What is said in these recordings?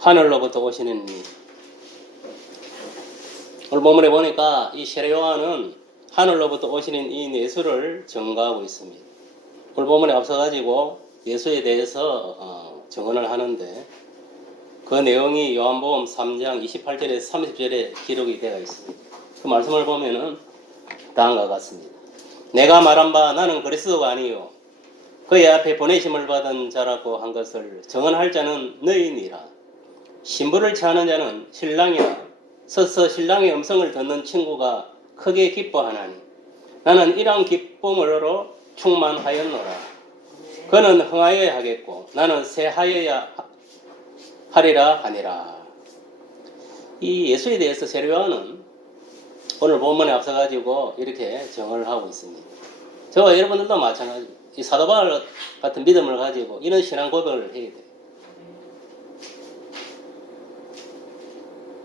하늘로부터 오시는 이. 오늘 본문에 보니까 이 세례 요한은 하늘로부터 오시는 이 예수를 증거하고 있습니다. 오늘 본문에 앞서가지고 예수에 대해서 증언을 하는데 그 내용이 요한복음 3장 28절에서 30절에 기록이 되어 있습니다. 그 말씀을 보면은 다음과 같습니다. 내가 말한 바 나는 그리스도가 아니요 그의 앞에 보내심을 받은 자라고 한 것을 증언할 자는 너희니라. 신부를 취하는 자는 신랑이라 서서 신랑의 음성을 듣는 친구가 크게 기뻐하나니 나는 이러한 기쁨으로 충만하였노라. 그는 흥하여야 하겠고 나는 쇠하여야 하리라 하니라. 이 예수에 대해서 세례 요한은 오늘 본문에 앞서가지고 이렇게 증언을 하고 있습니다. 저와 여러분들도 마찬가지입니다. 이 사도 바울 같은 믿음을 가지고 이런 신앙 고백을 해야 돼요.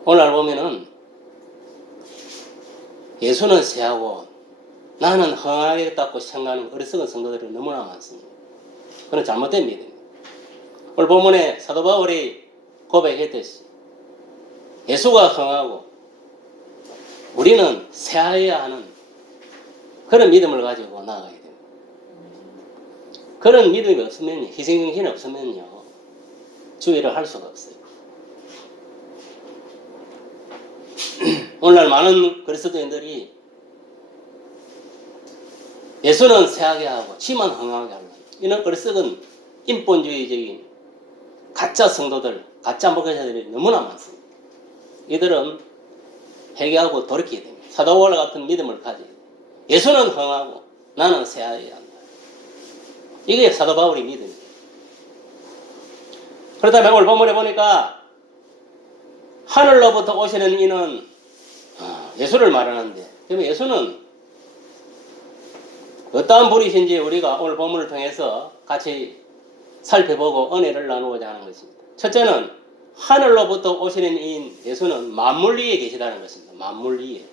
오늘 보면은 예수는 쇠하고 나는 흥하겠다고 생각하는 어리석은 성도들이 너무나 많습니다. 그건 잘못된 믿음입니다. 오늘 본문에 사도 바울이 고백했듯이 예수가 흥하고 우리는 쇠하여야 하는 그런 믿음을 가지고 나아가야 됩니다. 그런 믿음이 없으면, 희생정신이 없으면요 주의를 할 수가 없어요. 오늘날 많은 그리스도인들이 예수는 쇠하게 하고 지만 흥하게 하려고 이런 어리석은 인본주의적인 가짜 성도들, 가짜 목회자들이 너무나 많습니다. 이들은 회개하고 돌이켜야 됩니다. 사도 바울 같은 믿음을 가져야 돼요. 예수는 흥하고 나는 쇠하여야 한다. 이게 사도 바울의 믿음입니다. 그렇다면 오늘 본문에 보니까 하늘로부터 오시는 이는 예수를 말하는데 그러면 예수는 어떠한 분이신지 우리가 오늘 본문을 통해서 같이 살펴보고 은혜를 나누고자 하는 것입니다. 첫째는 하늘로부터 오시는 이인 예수는 만물 위에 계시다는 것입니다. 만물 위에.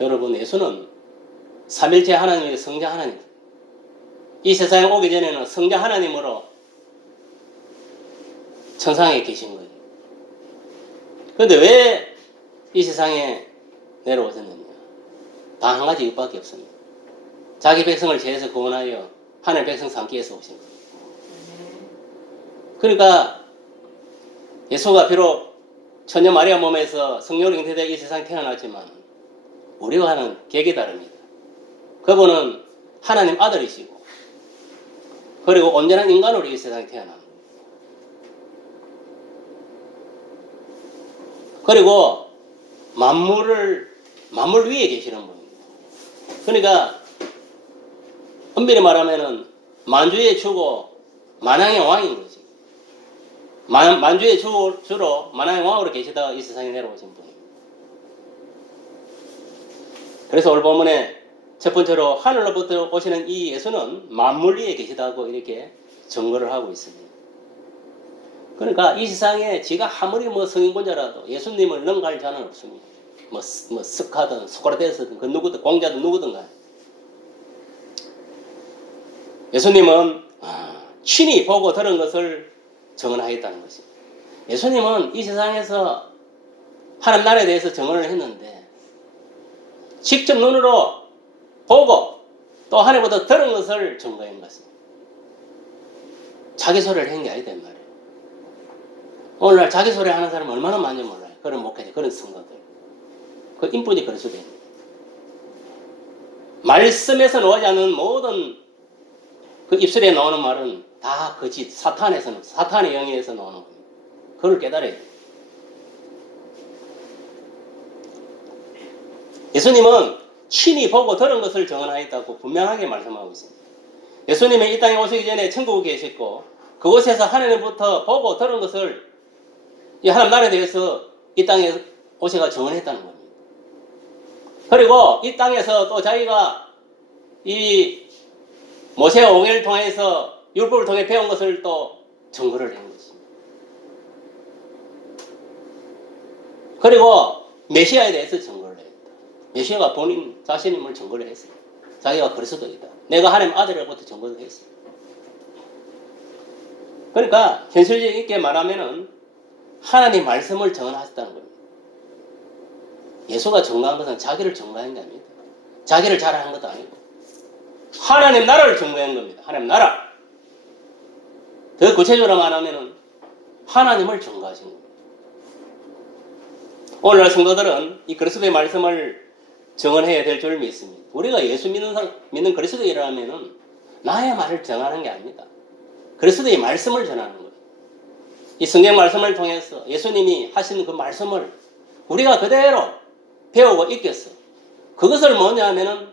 여러분, 예수는 삼일체 하나님의 성자 하나님. 이 세상에 오기 전에는 성자 하나님으로 천상에 계신 거예요. 그런데 왜 이 세상에 내려오셨느냐? 단 한 가지 이유밖에 없습니다. 자기 백성을 죄에서 구원하여 하늘 백성 삼기 위해서 오신 거예요. 그러니까 예수가 비록 처녀 마리아 몸에서 성령으로 잉태되어 이 세상에 태어났지만 우리와는 격이 다릅니다. 그분은 하나님 아들이시고 그리고 온전한 인간으로 이 세상에 태어납니다. 그리고 만물 위에 계시는 분입니다. 그러니까 엄밀히 말하면은 만주의 주고 만왕의 왕인 거지. 만주의 주로 만왕의 왕으로 계시다가 이 세상에 내려오신 분입니다. 그래서 오늘 본문에 첫 번째로 하늘로부터 오시는 이 예수는 만물 위에 계시다고 이렇게 증거를 하고 있습니다. 그러니까 이 세상에 지가 아무리 성인권자라도 예수님을 능가할 자는 없습니다. 스카든 소크라테스든 그 누구든 공자든 누구든 간에 예수님은 친히 보고 들은 것을 증언하겠다는 것입니다. 예수님은 이 세상에서 하나님 나라에 대해서 증언을 했는데 직접 눈으로 보고 또 하나님보다 들은 것을 증거한 것입니다. 자기 소리를 한 게 아니다 이 말이에요. 오늘날 자기 소리 하는 사람은 얼마나 많이 몰라요. 그런 목회자, 그런 성도들. 그 인분이 그럴 수도 있습니다. 말씀에서 나오지 않는 모든 그 입술에 나오는 말은 다 거짓, 사탄의 영에서 나오는 겁니다. 그걸 깨달아야 돼요. 예수님은 친히 보고 들은 것을 증언하였다고 분명하게 말씀하고 있습니다. 예수님이 이 땅에 오시기 전에 천국에 계셨고 그곳에서 하나님부터 보고 들은 것을 이 하나님 나라에 대해서 이 땅에 오셔가 증언했다는 겁니다. 그리고 이 땅에서 또 자기가 이 모세와 옹회를 통해서 율법을 통해 배운 것을 또 증거를 한 것입니다. 그리고 메시아에 대해서 증거를 했다. 메시아가 본인 자신임을 증거를 했어요. 자기가 그리스도이다. 내가 하나님 아들이라고 증거를 했어요. 그러니까 현실적 있게 말하면은 하나님 말씀을 정언하셨다는 겁니다. 예수가 증거한 것은 자기를 증거한 게 아닙니다. 자기를 자랑한 것도 아니고 하나님 나라를 증거한 겁니다. 하나님 나라. 더 구체적으로 말하면은 하나님을 증거하신 겁니다. 오늘날 성도들은 이 그리스도의 말씀을 증언해야 될 줄 믿습니다. 우리가 예수 믿는 그리스도인이라면은 나의 말을 정하는 게 아닙니다. 그리스도의 말씀을 전하는 거예요. 이 성경 말씀을 통해서 예수님이 하신 그 말씀을 우리가 그대로 배우고 익혔어. 그것을 뭐냐 하면은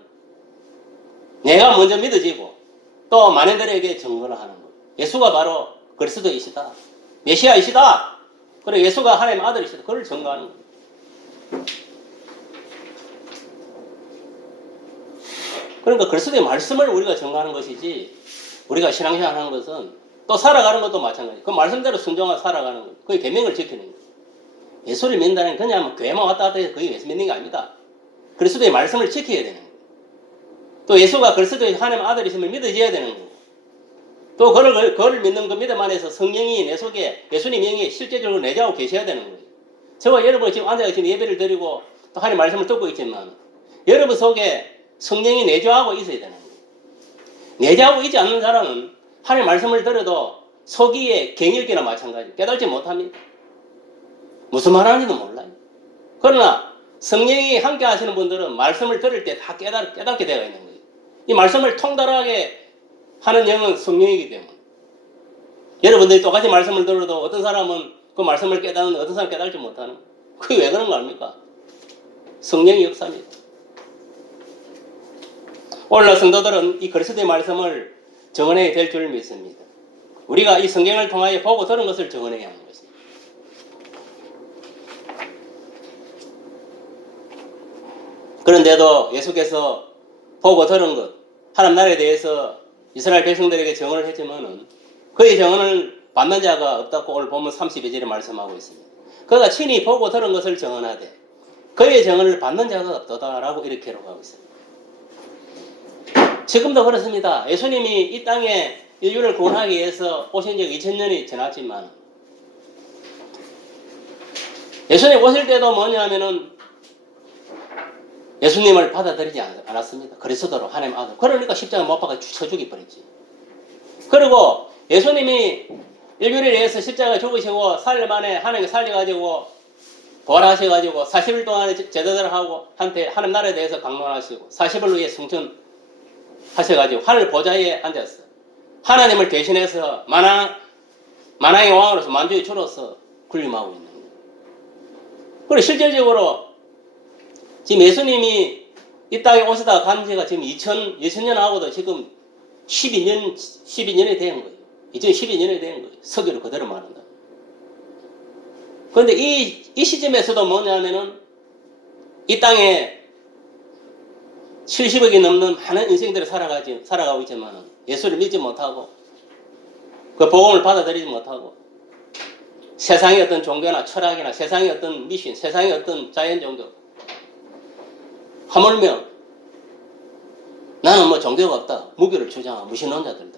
내가 먼저 믿어지고 또 많은 이들에게 증거를 하는 거예요. 예수가 바로 그리스도이시다. 메시아이시다. 그리고 예수가 하나님의 아들이시다. 그걸 증거하는 거예요. 그러니까 그리스도의 말씀을 우리가 증거하는 것이지 우리가 신앙생활 하는 것은 또 살아가는 것도 마찬가지예요. 그 말씀대로 순종하고 살아가는 거예요. 그게 계명을 지키는 거예요. 예수를 믿는다는 게 그냥 교회만 왔다 갔다 해서 그게 예수 믿는 게 아닙니다. 그리스도의 말씀을 지켜야 되는 거예요. 또 예수가 그리스도의 하나님 아들이심을 믿어져야 되는 거고 또 그를 믿는 그 믿음 안에서 성령이 내 속에 예수님 영이 실제적으로 내재하고 계셔야 되는 거예요. 저와 여러분이 지금 앉아서 지금 예배를 드리고 또 하나님 말씀을 듣고 있지만 여러분 속에 성령이 내재하고 있어야 되는 거예요. 내재하고 있지 않는 사람은 하나님 말씀을 들어도 속이에 갱일기나 마찬가지 깨닫지 못합니다. 무슨 말하는지도 몰라요. 그러나 성령이 함께 하시는 분들은 말씀을 들을 때 다 깨닫게 되어 있는 거예요. 이 말씀을 통달하게 하는 영은 성령이기 때문에 여러분들이 똑같이 말씀을 들어도 어떤 사람은 그 말씀을 깨닫는데 어떤 사람은 깨닫지 못하는 거예요. 그게 왜 그런 거 아닙니까? 성령의 역사입니다. 오늘날 성도들은 이 그리스도의 말씀을 정언해야 될 줄 믿습니다. 우리가 이 성경을 통하여 보고 들은 것을 정언해야 하는 것입니다. 그런데도 예수께서 보고 들은 것, 하나님 나라에 대해서 이스라엘 백성들에게 정언을 했지만은 그의 정언을 받는 자가 없다고 오늘 보면 32절에 말씀하고 있습니다. 그가 친히 보고 들은 것을 정언하되 그의 정언을 받는 자가 없다라고 이렇게 기록하고 있습니다. 지금도 그렇습니다. 예수님이 이 땅에 인류를 구원하기 위해서 오신 지 2000년이 지났지만 예수님 오실 때도 뭐냐면은 예수님을 받아들이지 않았습니다. 그리스도로 하나님 아들. 그러니까 십자가 못 박아 쳐 죽여버렸지. 그리고 예수님이 인류를 위해서 십자가에 죽으시고 4일 만에 하나님께 살려가지고 부활하셔가지고 40일 동안에 제자들을 하고 한테 하나님 나라에 대해서 강론하시고 40일 후에 승천하셔가지고 하늘 보좌에 앉았어. 하나님을 대신해서 만왕의 왕으로서 만주의 주로서 군림하고 있는 거예요. 그리고 실질적으로 지금 예수님이 이 땅에 오시다 간 지가 지금 2000년하고도 지금 12년이 된 거예요. 2012년이 된 거예요. 서기로 그대로 말한다. 그런데 이 시점에서도 뭐냐면은 이 땅에 70억이 넘는 많은 인생들을 살아가고 있지만 예수를 믿지 못하고 그 복음을 받아들이지 못하고 세상의 어떤 종교나 철학이나 세상의 어떤 미신, 세상의 어떤 자연 종교 하물며 나는 뭐 종교가 없다 무교를 주장하고 무신론자들도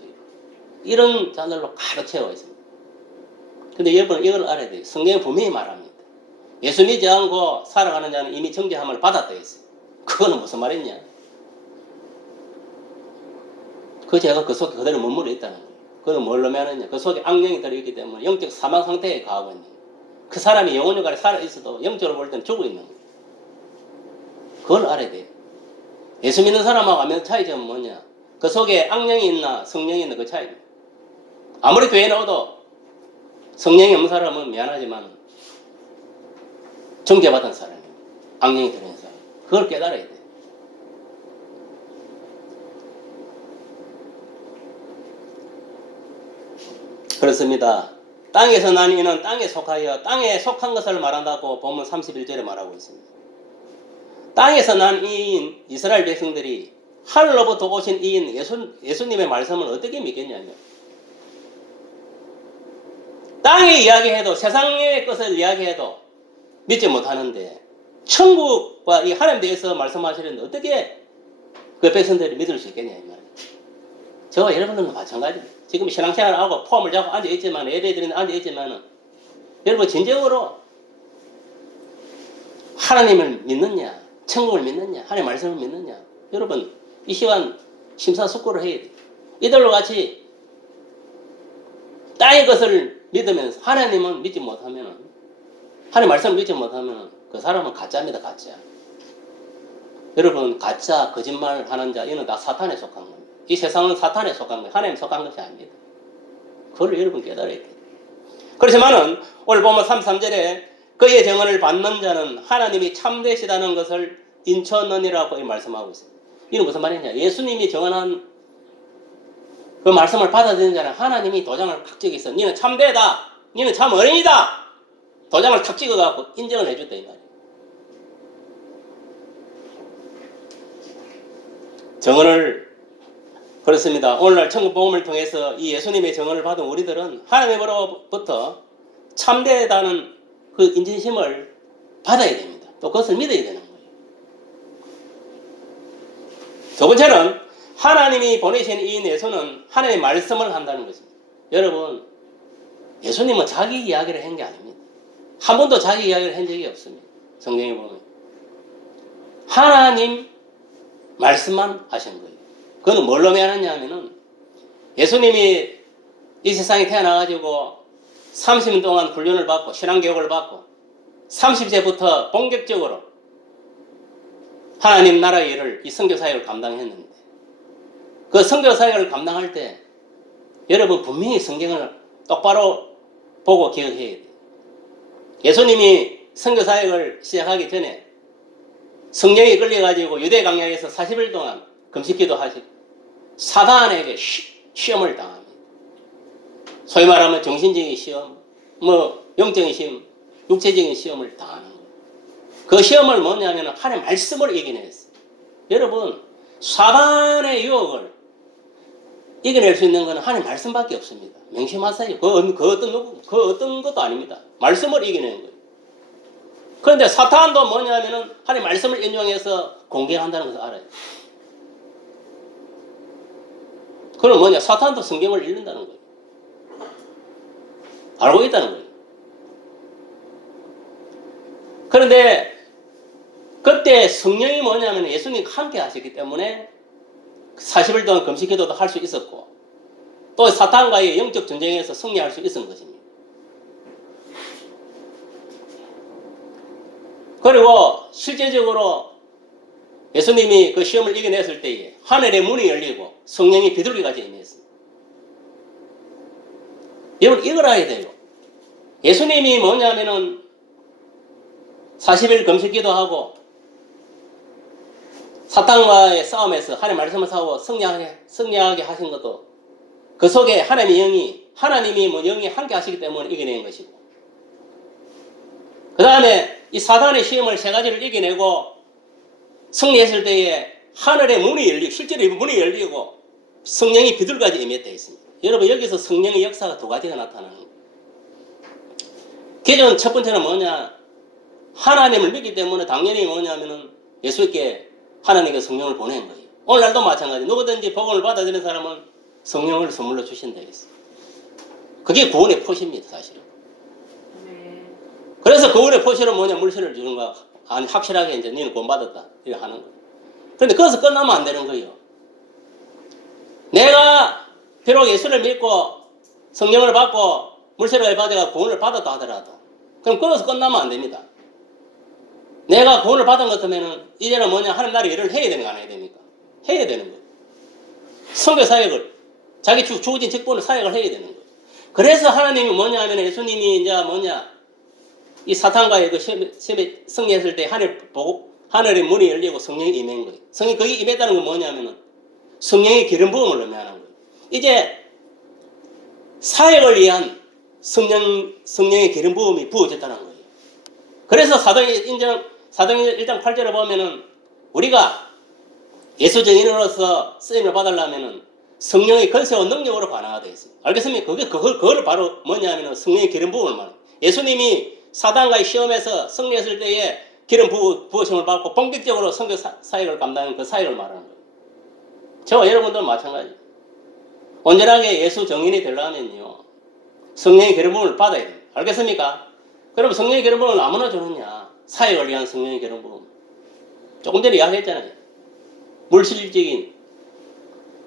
이런 자들로 가득 채워 있습니다. 근데 여러분 이걸 알아야 돼요. 성경에 분명히 말합니다. 예수 믿지 않고 살아가는 자는 이미 정죄함을 받았다 했어요. 그거는 무슨 말이냐? 그 죄가 그 속에 그대로 머물러 있다는 거예요. 그건 뭘로 말하느냐? 그 속에 악령이 들어있기 때문에 영적 사망 상태에 가하고 있는 거예요. 그 사람이 영혼육간에 살아있어도 영적으로 볼 때는 죽어 있는 거예요. 그걸 알아야 돼요. 예수 믿는 사람하고 하면 차이점은 뭐냐? 그 속에 악령이 있나 성령이 있나 그 차이입니다. 아무리 교회 나와도 성령이 없는 사람은 미안하지만 정죄받은 사람입니다. 악령이 들어있는 사람. 그걸 깨달아야 돼요. 그렇습니다. 땅에서 난 이는 땅에 속하여 땅에 속한 것을 말한다고 본문 31절에 말하고 있습니다. 땅에서 난 이인 이스라엘 백성들이 하늘로부터 오신 이인 예수님의 말씀을 어떻게 믿겠냐면 땅의 이야기해도 세상의 것을 이야기해도 믿지 못하는데 천국과 이 하나님에 대해서 말씀하시는데 어떻게 그 백성들이 믿을 수 있겠냐 이 말이에요. 저와 여러분들도 마찬가지입니다. 지금 신앙생활하고 포함을 잡고 앉아있지만, 예배드리는 앉아있지만, 여러분 진정으로 하나님을 믿느냐, 천국을 믿느냐, 하나님의 말씀을 믿느냐. 여러분 이 시간 심사숙고를 해야 돼요. 이들로 같이 땅의 것을 믿으면서 하나님은 믿지 못하면, 하나님의 말씀을 믿지 못하면 그 사람은 가짜입니다. 가짜. 여러분 가짜 거짓말 하는 자 이는 다 사탄에 속한 겁니다. 이 세상은 사탄에 속한 거예요. 하나님에 속한 것이 아닙니다. 그걸 여러분 깨달아야 돼요. 그렇지만은 오늘 보면 33절에 그의 정언을 받는 자는 하나님이 참되시다는 것을 인쳐느니라고 말씀하고 있습니다. 이는 무슨 말이냐? 예수님이 정언한 그 말씀을 받아들이는 자는 하나님이 도장을 탁 찍어서 너는 참되다, 너는 참 어린이다, 도장을 탁 찍어갖고 인정을 해줬다 이 말이에요. 정언을 그렇습니다. 오늘날 천국 복음을 통해서 이 예수님의 정언을 받은 우리들은 하나님으로부터 참되다는 그 인진심을 받아야 됩니다. 또 그것을 믿어야 되는 거예요. 두 번째는 하나님이 보내신 이 예수는 하나님의 말씀을 한다는 것입니다. 여러분 예수님은 자기 이야기를 한 게 아닙니다. 한 번도 자기 이야기를 한 적이 없습니다. 성경에 보면 하나님 말씀만 하신 거예요. 그건 뭘 의미하느냐 하면은 예수님이 이 세상에 태어나가지고 30년 동안 훈련을 받고 신앙교육을 받고 30세부터 본격적으로 하나님 나라의 일을, 이 선교사역을 감당했는데 그 선교사역을 감당할 때 여러분 분명히 성경을 똑바로 보고 기억해야 돼요. 예수님이 선교사역을 시작하기 전에 성령이 끌려가지고 유대 광야에서 40일 동안 금식기도 하시고 사단에게 시험을 당합니다. 소위 말하면 정신적인 시험, 영적인 시험, 육체적인 시험을 당하는 거예요. 그 시험을 뭐냐면 하나님의 말씀을 이겨냈어요. 여러분 사단의 유혹을 이겨낼 수 있는 것은 하나님의 말씀밖에 없습니다. 명심하세요. 그 어떤 것도 아닙니다. 말씀을 이겨내는 거예요. 그런데 사탄도 뭐냐면은 하나님의 말씀을 인용해서 공격한다는 것을 알아요. 그럼 뭐냐? 사탄도 성경을 읽는다는 거예요. 알고 있다는 거예요. 그런데 그때 성령이 뭐냐면 예수님과 함께 하셨기 때문에 40일 동안 금식기도도 할 수 있었고 또 사탄과의 영적 전쟁에서 승리할 수 있었던 것입니다. 그리고 실제적으로 예수님이 그 시험을 이겨냈을 때에 하늘의 문이 열리고 성령이 비둘기같이 임했습니다. 여러분 이걸 알아야 돼요. 예수님이 뭐냐면은 40일 금식기도 하고 사탄과의 싸움에서 하나님의 말씀을 싸우고 승리하게 하신 것도 그 속에 하나님이 영이 함께 하시기 때문에 이겨낸 것이고 그 다음에 이 사단의 시험을 세 가지를 이겨내고 승리했을 때에 하늘의 문이 열리고 실제로 문이 열리고 성령이 비둘기같이 임했다 했습니다. 여러분 여기서 성령의 역사가 두 가지가 나타나는 거예요. 기존 첫 번째는 뭐냐? 하나님을 믿기 때문에 당연히 뭐냐면은 예수께 하나님께 성령을 보낸 거예요. 오늘날도 마찬가지. 누구든지 복음을 받아들이는 사람은 성령을 선물로 주신다 했어요. 그게 구원의 표시입니다, 사실은. 그래서 구원의 표시는 뭐냐? 물질을 주는 거. 아니, 확실하게 이제 너는 구원 받았다. 이렇게 하는 거예요. 그런데 거기서 끝나면 안 되는 거예요. 내가 비록 예수를 믿고 성령을 받고 물질을 받아가 구원을 받았다 하더라도 그럼 거기서 끝나면 안 됩니다. 내가 구원을 받은 것 같으면은 이제는 뭐냐? 하나님 나라의 일을 해야 되는 거 안 해야 됩니까? 해야 되는 거예요. 선교 사역을 자기 주어진 직분을 사역을 해야 되는 거예요. 그래서 하나님이 뭐냐 하면 예수님이 이제 뭐냐? 이 사탄과의 그 시험에 승리했을 때 하늘의 문이 열리고 성령이 임한 거예요. 성령이 거기 임했다는 건 뭐냐면은 성령의 기름 부음을 의미하는 거예요. 이제 사역을 위한 성령의 기름 부음이 부어졌다는 거예요. 그래서 사도행전 1장 8절에 보면은 우리가 예수 증인으로서 쓰임을 받으려면은 성령의 권세와 능력으로 반응하게 되어 있습니다. 알겠습니까? 그거를 바로 뭐냐면은 성령의 기름 부음을 말해요. 예수님이 사단과의 시험에서 승리했을 때에 기름 부으심을 받고 본격적으로 선교 사역을 감당하는 그 사역을 말하는 거예요. 저와 여러분들은 마찬가지. 온전하게 예수 정인이 되려면요, 성령의 기름부음을 받아야 됩니다. 알겠습니까? 그럼 성령의 기름부음을 아무나 주느냐? 사역을 위한 성령의 기름부음. 조금 전에 이야기했잖아요. 물질적인,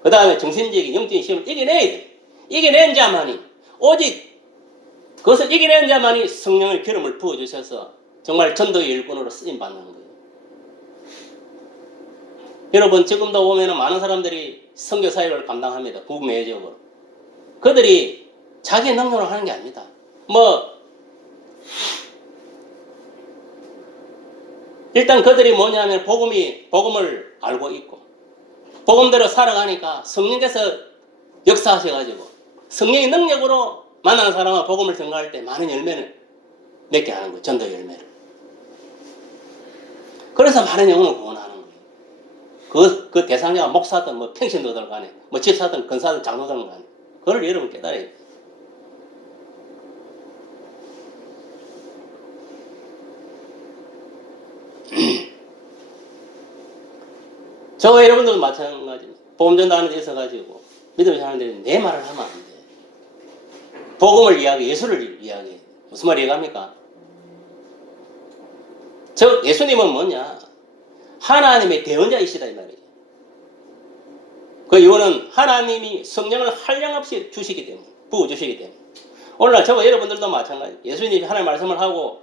그 다음에 정신적인, 영적인 시험을 이겨내야 돼. 이겨낸 자만이, 오직 그것을 이겨낸 자만이 성령의 기름을 부어주셔서 정말 전도의 일꾼으로 쓰임받는 거예요. 여러분, 지금도 보면 많은 사람들이 선교 사역을 감당합니다. 국내적으로. 그들이 자기 능력으로 하는 게 아닙니다. 일단 그들이 뭐냐면 복음을 알고 있고, 복음대로 살아가니까 성령께서 역사하셔가지고, 성령의 능력으로 만나는 사람과 복음을 전가할 때 많은 열매를 맺게 하는 거예요. 전도 열매를. 그래서 많은 영혼을 구원하는 거예요. 그 대상자가 목사든 평신도들 간에, 집사든 근사든 장로들 간에, 그걸 여러분 깨달아야 돼요. 저와 여러분들도 마찬가지입니다. 복음 전도하는 데 있어가지고 믿음을 하는데 내 말을 하면 안 돼. 복음을 이야기해, 예수를 이야기해. 무슨 말 이해갑니까? 예수님은 뭐냐? 하나님의 대언자이시다 이 말이에요. 그 이유는 하나님이 성령을 한량없이 주시기 때문에, 부어주시기 때문에. 오늘날 저와 여러분들도 마찬가지. 예수님이 하나님의 말씀을 하고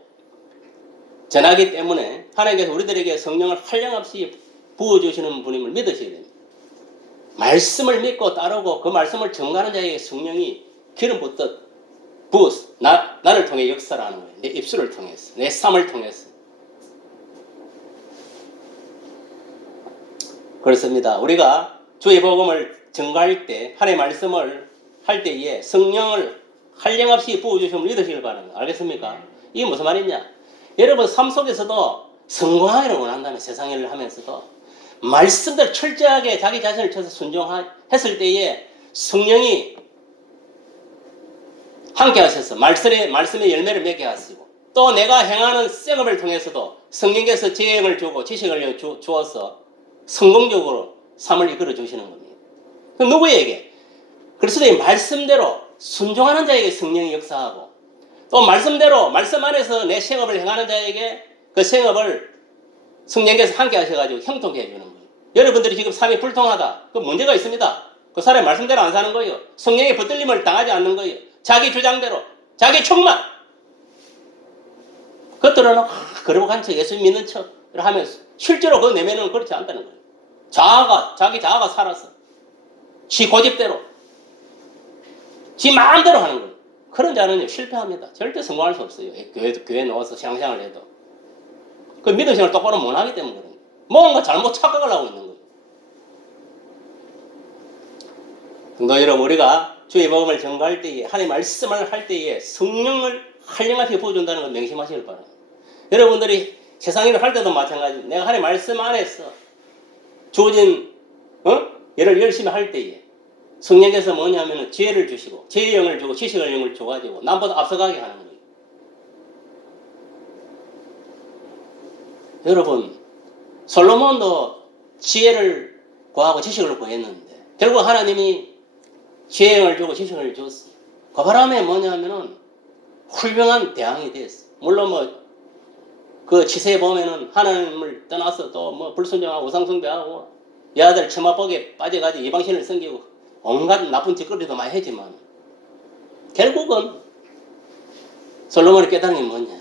전하기 때문에 하나님께서 우리들에게 성령을 한량없이 부어주시는 분임을 믿으셔야 됩니다. 말씀을 믿고 따르고 그 말씀을 전가하는 자에게 성령이 기름 붓듯 부어서 나를 통해 역사를 하는 거예요. 내 입술을 통해서, 내 삶을 통해서. 그렇습니다. 우리가 주의 복음을 전가할 때, 하나님의 말씀을 할 때에 성령을 한량없이 부어주심을 믿으시길 바랍니다. 알겠습니까? 이게 무슨 말이냐? 여러분 삶 속에서도 성공하기를 원한다면, 세상 일을 하면서도 말씀대로 철저하게 자기 자신을 쳐서 순종했을 때에 성령이 함께 하셔서 말씀의 열매를 맺게 하시고, 또 내가 행하는 생업을 통해서도 성령께서 지혜를 주고 지식을 주어서 성공적으로 삶을 이끌어 주시는 겁니다. 그럼 누구에게? 그리스도의 말씀대로 순종하는 자에게 성령이 역사하고, 또 말씀대로 말씀 안에서 내 생업을 행하는 자에게 그 생업을 성령께서 함께 하셔가지고 형통케 해주는 거예요. 여러분들이 지금 삶이 불통하다, 그 문제가 있습니다. 그 사람이 말씀대로 안 사는 거예요. 성령의 붙들림을 당하지 않는 거예요. 자기 주장대로, 자기 촉만 겉으로는 거룩한 척, 예수 믿는 척을 하면서 실제로 그 내면은 그렇지 않다는 거예요. 자기 자아가 살아서 지 고집대로, 지 마음대로 하는 거예요. 그런 자는 실패합니다. 절대 성공할 수 없어요. 교회에 나와서 신앙생활을 해도. 그 믿음 생활을 똑바로 못하기 때문에 그래요. 뭔가 잘못 착각을 하고 있는 거예요. 성도 여러분, 우리가 주의 복음을 전가할 때에, 하나님의 말씀을 할 때에 성령을 한량없이 부어준다는 걸 명심하시길 바랍니다. 여러분들이 세상 일을 할 때도 마찬가지입니다. 내가 하나님의 말씀 안에서 주어진 일을 열심히 할 때에 성령께서 뭐냐면 지혜를 주시고, 지혜의 영을 주고 지식의 영을 줘가지고 남보다 앞서가게 하는 거예요. 여러분, 솔로몬도 지혜를 구하고 지식을 구했는데 결국 하나님이 지혜의 영을 주고 지식을 줬어요. 그 바람에 뭐냐면은 훌륭한 대왕이 됐어요. 물론 그 치세에 보면은 하나님을 떠나서 또 불순종하고 우상숭배하고 여아들 처마복에 빠져가지고 이방신을 섬기고 온갖 나쁜 짓거리도 많이 했지만, 결국은 솔로몬이 깨달은 게 뭐냐?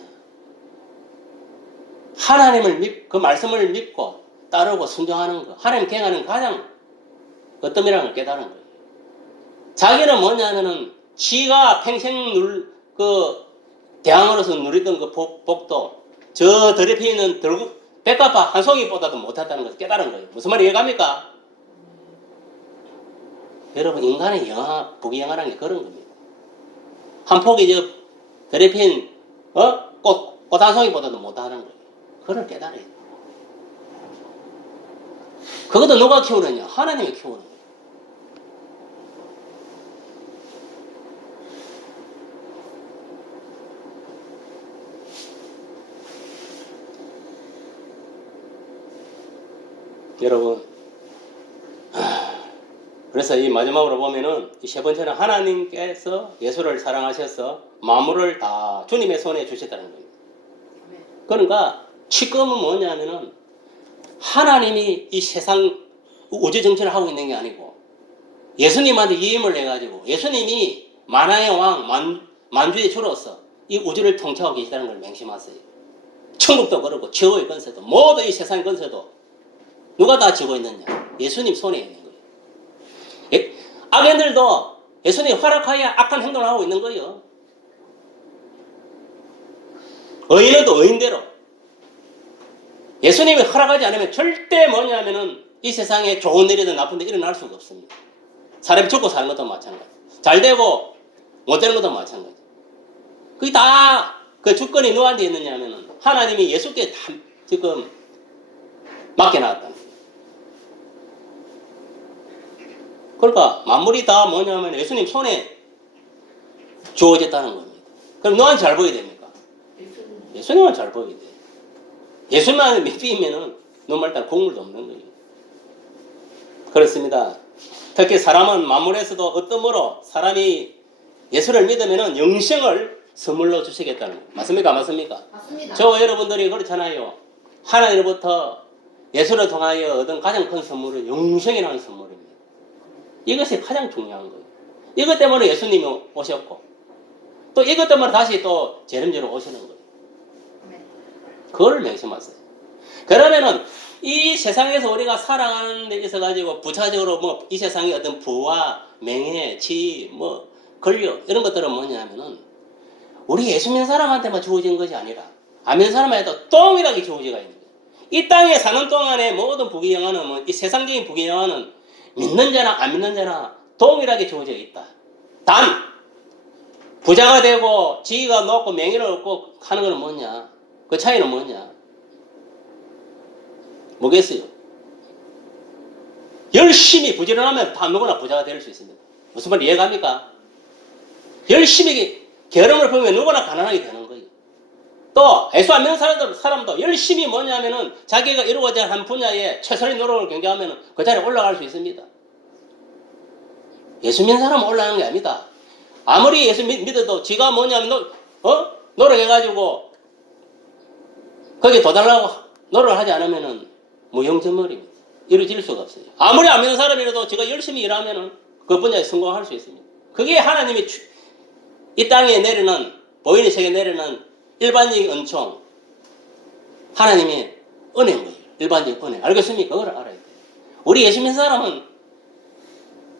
하나님을 그 말씀을 믿고 따르고 순종하는 거, 하나님 경하는 가장 어떤이라는 걸 깨달은 거예요. 자기는 뭐냐면은 지가 평생 대왕으로서 누리던 그 복도 저 더럽혀 있는 백합화 한 송이보다도 못했다는 것을 깨달은 거예요. 무슨 말이 이해갑니까? 여러분, 인간의 부귀영화라는 게 그런 겁니다. 한 폭이 더럽힌 꽃 한 송이보다도 못하는 거예요. 그걸 깨달아야 돼요. 그것도 누가 키우느냐? 하나님이 키우는 거예요. 여러분, 그래서 이 마지막으로 보면은 이 세 번째는 하나님께서 예수를 사랑하셔서 만물을 다 주님의 손에 주셨다는 겁니다. 그러니까 지금은 뭐냐면은 하나님이 이 세상 우주 정치를 하고 있는 게 아니고 예수님한테 위임을 해가지고 예수님이 만왕의 왕, 만주의 주로서 이 우주를 통치하고 계시다는 걸 맹심하세요. 천국도 그렇고 지옥의 권세도 모두 이 세상의 권세도 누가 다 쥐고 있느냐? 예수님 손에 있는 거예요. 악인들도 예수님 허락하여 악한 행동을 하고 있는 거예요. 의인도 의인대로 예수님이 허락하지 않으면 절대 뭐냐면은 이 세상에 좋은 일이든 나쁜 일이 일어날 수가 없습니다. 사람이 죽고 사는 것도 마찬가지. 잘 되고 못 되는 것도 마찬가지. 그게 다 그 주권이 누구한테 있느냐 하면은 하나님이 예수께 다 지금 맡겨놨다는 거예요. 그러니까 만물이 다 뭐냐면 예수님 손에 주어졌다는 겁니다. 그럼 너한테 잘 보이게 됩니까? 예수님은 잘 보이게 돼. 예수님만 믿으면은 너말 따라 국물도 없는 거예요. 그렇습니다. 특히 사람은 만물에서도 어떠므로 사람이 예수를 믿으면은 영생을 선물로 주시겠다는 거예요. 맞습니까? 맞습니까? 맞습니다. 저 여러분들이 그렇잖아요. 하나님으로부터 예수를 통하여 얻은 가장 큰 선물은 영생이라는 선물입니다. 이것이 가장 중요한 거예요. 이것 때문에 예수님이 오셨고 또 이것 때문에 다시 또 재림지로 오시는 거예요. 그걸 명심하세요. 그러면은 이 세상에서 우리가 살아가는 데 있어 가지고 부차적으로 뭐 이 세상의 어떤 부와 명예, 지위, 뭐 권력 이런 것들은 뭐냐면은 우리 예수 믿는 사람한테만 주어진 것이 아니라 안 믿는 사람한테도 동일하게 주어지가 있는 거예요. 이 땅에 사는 동안에 모든 부귀영화는 뭐 이 세상적인 부귀영화는 믿는 자나 안 믿는 자나 동일하게 주어져 있다. 단 부자가 되고 지위가 높고 명예를 얻고 하는 건 뭐냐? 그 차이는 뭐냐? 뭐겠어요? 열심히 부지런하면 다 누구나 부자가 될 수 있습니다. 무슨 말 이해갑니까? 열심히 결함을 보면 누구나 가난하게 되는 거예요. 또 예수 안 믿는 사람도 열심히 뭐냐면은 자기가 이루고자 한 분야에 최선의 노력을 경계하면 그 자리에 올라갈 수 있습니다. 예수 믿는 사람은 올라가는 게 아니다. 아무리 예수 믿어도 지가 뭐냐면 노력해가지고 거기에 도달하고 노력을 하지 않으면은 무용천물입니다. 이루어질 수가 없어요. 아무리 안 믿는 사람이라도 제가 열심히 일하면은 그 분야에 성공할 수 있습니다. 그게 하나님이 이 땅에 내리는 보이는 세계에 내리는 일반적인 은총, 하나님의 은혜인 거예요. 일반적인 은혜. 알겠습니까? 그걸 알아야 돼요. 우리 예수 믿는 사람은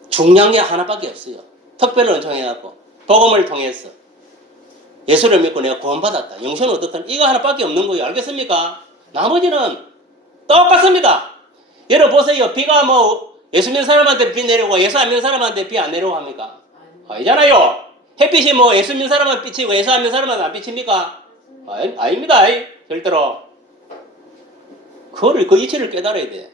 중요한 게 하나밖에 없어요. 특별히 은총해갖고 복음을 통해서 예수를 믿고 내가 구원받았다. 영생을 얻었다. 이거 하나밖에 없는 거예요. 알겠습니까? 나머지는 똑같습니다. 여러분 보세요. 비가 뭐 예수 믿는 사람한테 비 내리고 예수 안 믿는 사람한테 비 안 내리고 합니까? 아니잖아요. 햇빛이 뭐 예수 믿는 사람은 비치고 예수 안 믿는 사람은 안 비칩니까? 아닙니다. 절대로. 그 이치를 깨달아야 돼.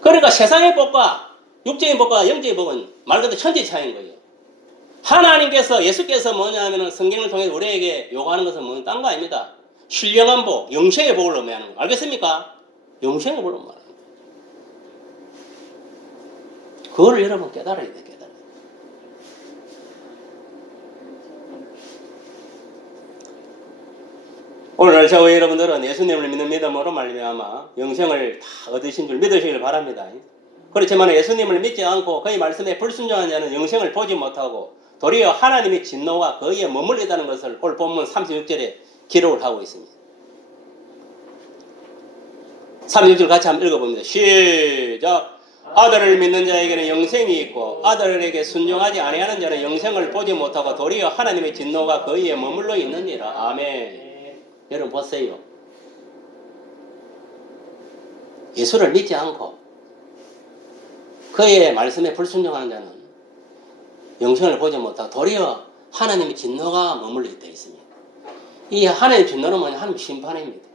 그러니까 세상의 복과 육적인 복과 영적인 복은 말 그대로 천지 차이인 거예요. 하나님께서 예수께서 뭐냐면은 성경을 통해서 우리에게 요구하는 것은 뭐는 딴 거 아닙니다. 신령한 복, 영생의 복을 의미하는 거. 알겠습니까? 영생의 복을 의미하는 거. 그거를 여러분 깨달아야 돼. 깨달아야 돼. 오늘 저와 여러분들은 예수님을 믿는 믿음으로 말미암아 영생을 다 얻으신 줄 믿으시길 바랍니다. 그렇지만 예수님을 믿지 않고 그의 말씀에 불순종한 자는 영생을 보지 못하고 도리어 하나님의 진노가 그에 머물리다는 것을 오늘 본문 36절에 기록을 하고 있습니다. 36절 같이 한번 읽어봅니다. 시작. 아들을 믿는 자에게는 영생이 있고 아들에게 순종하지 아니하는 자는 영생을 보지 못하고 도리어 하나님의 진노가 그에 머물러 있느니라. 아멘. 여러분 보세요. 예수를 믿지 않고 그의 말씀에 불순종하는 자는 영생을 보지 못하고 도리어 하나님의 진노가 머물러 있다 있습니다. 이 하나님의 진노는 뭐냐? 하나님의 심판입니다.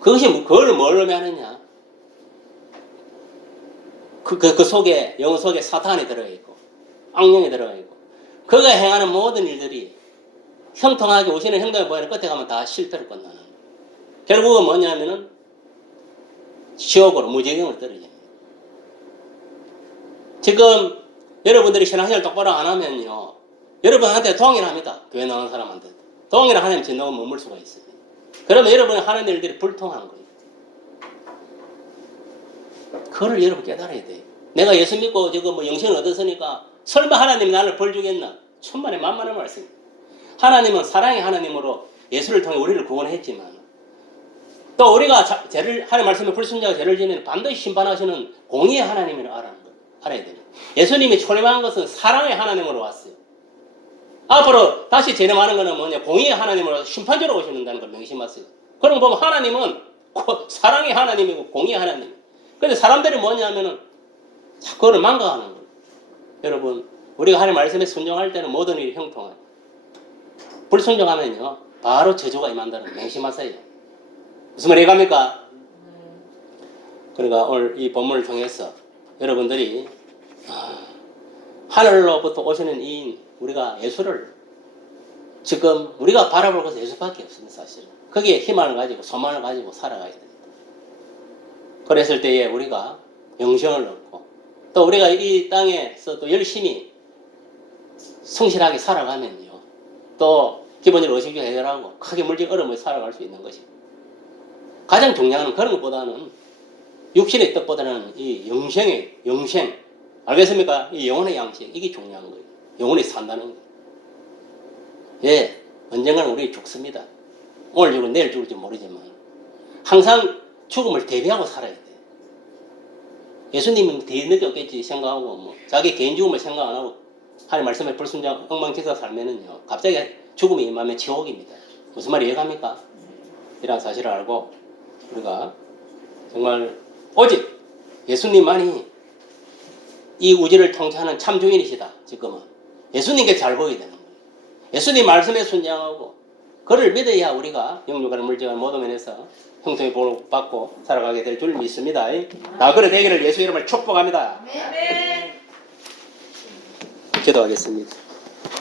그걸 뭘 의미하느냐? 그 속에, 영혼 속에 사탄이 들어가 있고 악령이 들어가 있고 그가 행하는 모든 일들이 형통하게 오시는 행동을 보이는 끝에 가면 다 실패로 끝나는 거예요. 결국은 뭐냐면은 지옥으로 무지경으로 떨어집니다. 지금 여러분들이 신앙생활 똑바로 안 하면요, 여러분한테 동일합니다. 교회 나오는 사람한테. 동일한 하나님 진노가 머물 수가 있습니다. 그러면 여러분이 하는 일들이 불통한 거예요. 그걸 여러분 깨달아야 돼요. 내가 예수 믿고 지금 뭐 영생을 얻었으니까 설마 하나님이 나를 벌 주겠나? 천만에 만만한 말씀입니다. 하나님은 사랑의 하나님으로 예수를 통해 우리를 구원했지만 또 우리가 죄를 하나님 말씀에 불순종하고 죄를 지면 반드시 심판하시는 공의의 하나님을 알아야 돼요. 예수님이 출림한 것은 사랑의 하나님으로 왔어요. 앞으로 다시 재림하는 것은 뭐냐? 공의의 하나님으로 심판주로 오시는다는 걸 명심하세요. 그럼 보면 하나님은 사랑의 하나님이고 공의의 하나님. 근데 사람들이 뭐냐면은 그거를 망각하는 거예요. 여러분, 우리가 하나님 말씀에 순종할 때는 모든 일이 형통해요. 불순종하면요, 바로 저주가 임한다는 걸 명심하세요. 무슨 말이 갑니까? 그러니까 오늘 이 본문을 통해서 여러분들이 하늘로부터 오시는 이인 우리가 예수를 지금 우리가 바라볼 것은 예수밖에 없습니다. 사실은 거기에 희망을 가지고 소망을 가지고 살아가야 됩니다. 그랬을 때에 우리가 영생을 얻고 또 우리가 이 땅에서 또 열심히 성실하게 살아가면요, 또 기본적으로 의식주 해결하고 크게 물질 어려움을 살아갈 수 있는 것입니다. 가장 중요한 건 그런 것보다는 육신의 뜻보다는 이 영생, 알겠습니까? 이 영혼의 양식, 이게 중요한 거예요. 영혼이 산다는 거예요. 예, 언젠가는 우리 죽습니다. 오늘 죽을 내일 죽을지 모르지만 항상 죽음을 대비하고 살아야 돼요. 예수님은 뒤에 늦게 없겠지 생각하고 뭐 자기 개인 죽음을 생각 안 하고 하나님 말씀에 불순종 엉망진창 살면은요, 갑자기 죽음이 임하면 지옥입니다. 무슨 말이 이해갑니까? 이런 사실을 알고 우리가 정말 오직 예수님만이 이 우주를 통치하는 참 주인이시다. 지금은 예수님께 잘 보여야 되는 거예요. 예수님 말씀에 순종하고 그를 믿어야 우리가 영육간 물질간 모든 면에서 형통의 복을 받고 살아가게 될 줄 믿습니다. 다 그래 되기를 예수 이름을 축복합니다. 아멘. 기도하겠습니다.